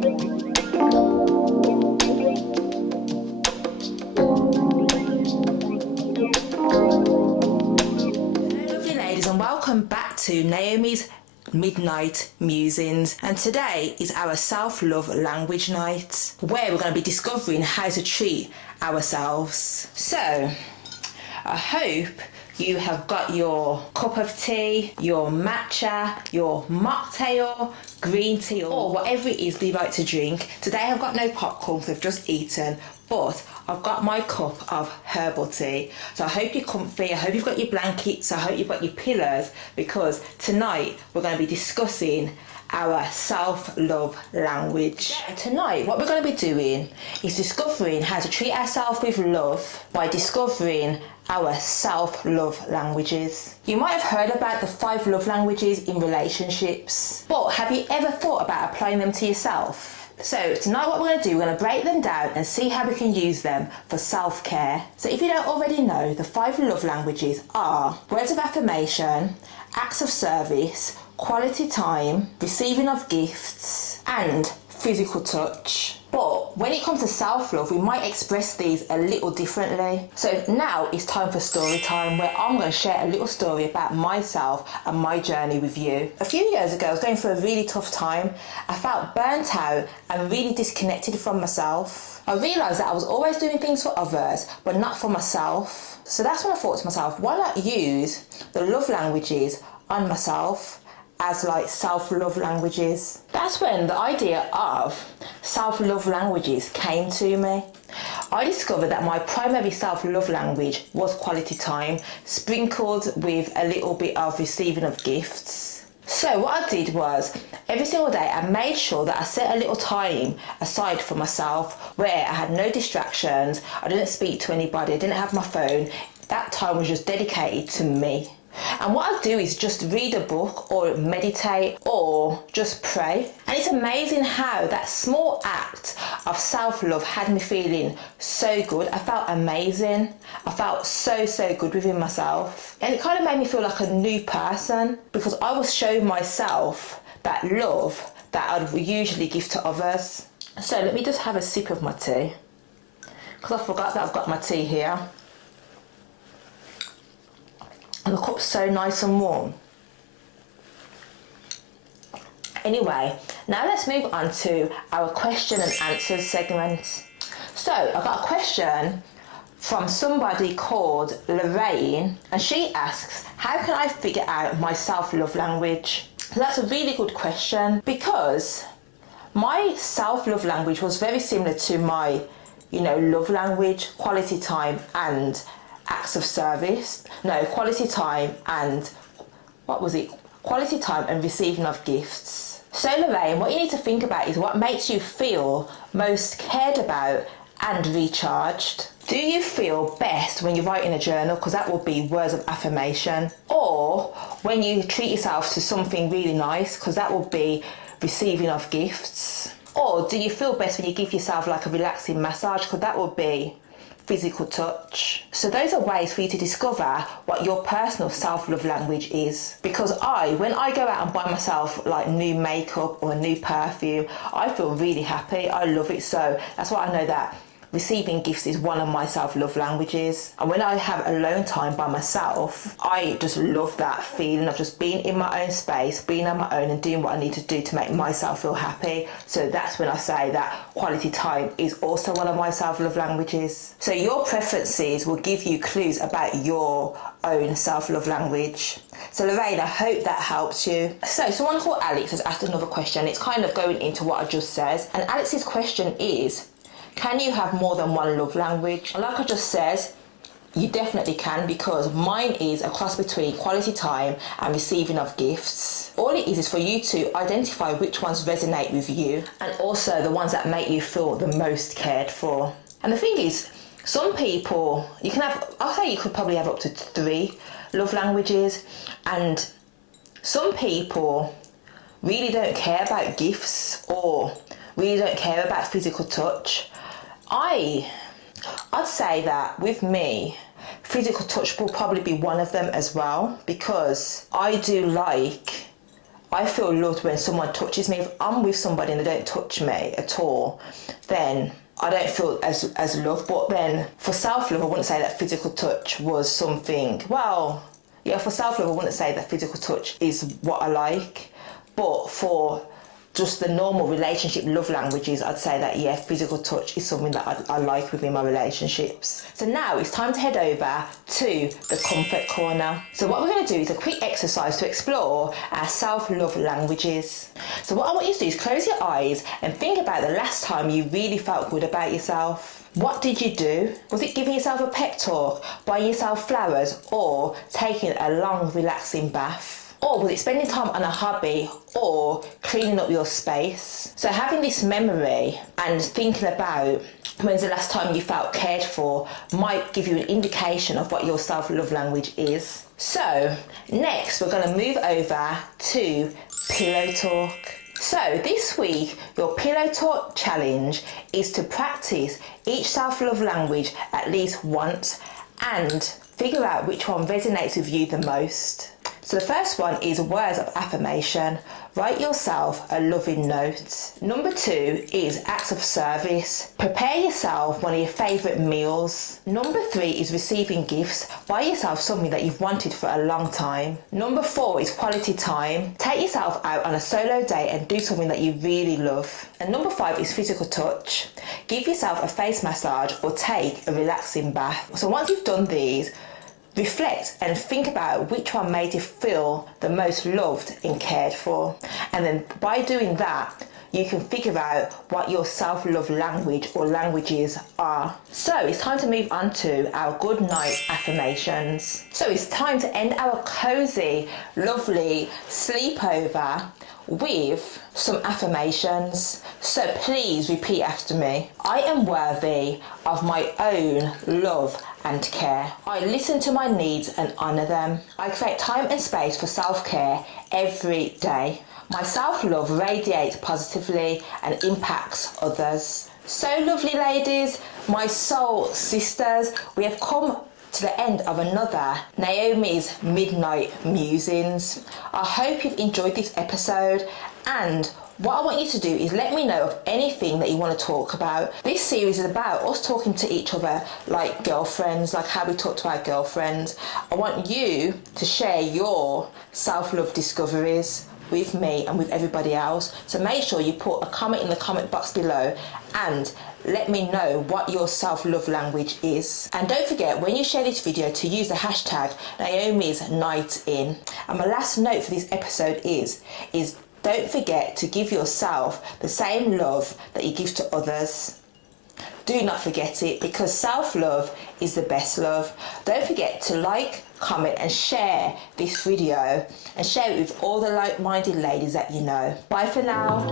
Lovely ladies, and welcome back to Naomi's Midnight Musings, and today is our self-love language night where we're going to be discovering how to treat ourselves. So I hope you have got your cup of tea, your matcha, your mocktail, green tea, or whatever it is you like to drink. Today I've got no popcorn because I've just eaten, but I've got my cup of herbal tea. So I hope you're comfy, I hope you've got your blankets, I hope you've got your pillows, because tonight we're going to be discussing our self-love language. Tonight what we're going to be doing is discovering how to treat ourselves with love by discovering our self-love languages. You might have heard about the 5 love languages in relationships, but have you ever thought about applying them to yourself? So tonight what we're going to do, we're going to break them down and see how we can use them for self-care. So if you don't already know, the 5 love languages are words of affirmation, acts of service, quality time, receiving of gifts, and physical touch. But when it comes to self-love, we might express these a little differently. So now it's time for story time, where I'm going to share a little story about myself and my journey with you. A few years ago, I was going through a really tough time. I felt burnt out and really disconnected from myself. I realised that I was always doing things for others, but not for myself. So that's when I thought to myself, why not use the love languages on myself as like self-love languages? That's when the idea of self-love languages came to me. I discovered that my primary self-love language was quality time, sprinkled with a little bit of receiving of gifts. So what I did was, every single day I made sure that I set a little time aside for myself where I had no distractions, I didn't speak to anybody, I didn't have my phone. That time was just dedicated to me. And what I do is just read a book or meditate or just pray. And it's amazing how that small act of self-love had me feeling so good. I felt amazing. I felt so good within myself. And it kind of made me feel like a new person, because I was showing myself that love that I'd usually give to others. So let me just have a sip of my tea, because I forgot that I've got my tea here. And the cup's so nice and warm. Anyway, now let's move on to our question and answers segment. So I got a question from somebody called Lorraine, and she asks, how can I figure out my self-love language? So that's a really good question, because my self-love language was very similar to my, love language, quality time and acts of service. No, quality time and quality time and receiving of gifts. So Lorraine, what you need to think about is what makes you feel most cared about and recharged. Do you feel best when you write in a journal, because that will be words of affirmation, or when you treat yourself to something really nice, because that will be receiving of gifts? Or do you feel best when you give yourself like a relaxing massage, because that will be physical touch? So those are ways for you to discover what your personal self-love language is. Because when I go out and buy myself like new makeup or a new perfume, I feel really happy. I love it. So that's why I know that receiving gifts is one of my self-love languages. And when I have alone time by myself, I just love that feeling of just being in my own space, being on my own and doing what I need to do to make myself feel happy. So that's when I say that quality time is also one of my self-love languages. So your preferences will give you clues about your own self-love language. So Lorraine, I hope that helps you. So someone called Alex has asked another question. It's kind of going into what I just said. And Alex's question is, can you have more than one love language? And like I just said, you definitely can, because mine is a cross between quality time and receiving of gifts. All it is for you to identify which ones resonate with you, and also the ones that make you feel the most cared for. And the thing is, some people, I'll say you could probably have up to 3 love languages, and some people really don't care about gifts or really don't care about physical touch. I'd say that with me, physical touch will probably be one of them as well, because I do like I feel loved when someone touches me. If I'm with somebody and they don't touch me at all, then I don't feel as loved. But then for self-love, I wouldn't say that physical touch was something, well, yeah, for self-love, I wouldn't say that physical touch is what I like. But for just the normal relationship love languages, I'd say that, yeah, physical touch is something that I like within my relationships. So now it's time to head over to the comfort corner. So what we're going to do is a quick exercise to explore our self-love languages. So what I want you to do is close your eyes and think about the last time you really felt good about yourself. What did you do? Was it giving yourself a pep talk, buying yourself flowers, or taking a long relaxing bath? Or was it spending time on a hobby or cleaning up your space? So having this memory and thinking about when's the last time you felt cared for might give you an indication of what your self-love language is. So next we're going to move over to pillow talk. So this week your pillow talk challenge is to practice each self-love language at least once and figure out which one resonates with you the most. So the first one is words of affirmation. Write yourself a loving note. Number 2 is acts of service. Prepare yourself one of your favourite meals. Number 3 is receiving gifts. Buy yourself something that you've wanted for a long time. Number 4 is quality time. Take yourself out on a solo date and do something that you really love. And number 5 is physical touch. Give yourself a face massage or take a relaxing bath. So once you've done these, reflect and think about which one made you feel the most loved and cared for. And then by doing that, you can figure out what your self-love language or languages are. So it's time to move on to our good night affirmations. So it's time to end our cozy, lovely sleepover with some affirmations. So please repeat after me. I am worthy of my own love and care. I listen to my needs and honour them. I create time and space for self-care every day. My self-love radiates positively and impacts others. So lovely ladies, my soul sisters, we have come to the end of another Naomi's Midnight Musings. I hope you've enjoyed this episode, and what I want you to do is let me know of anything that you want to talk about. This series is about us talking to each other like girlfriends, like how we talk to our girlfriends. I want you to share your self-love discoveries with me and with everybody else. So make sure you put a comment in the comment box below and let me know what your self-love language is. And don't forget, when you share this video, to use the hashtag Naomi's Night In. And my last note for this episode is don't forget to give yourself the same love that you give to others. Do not forget it, because self-love is the best love. Don't forget to like, comment and share this video and share it with all the like-minded ladies that you know. Bye for now.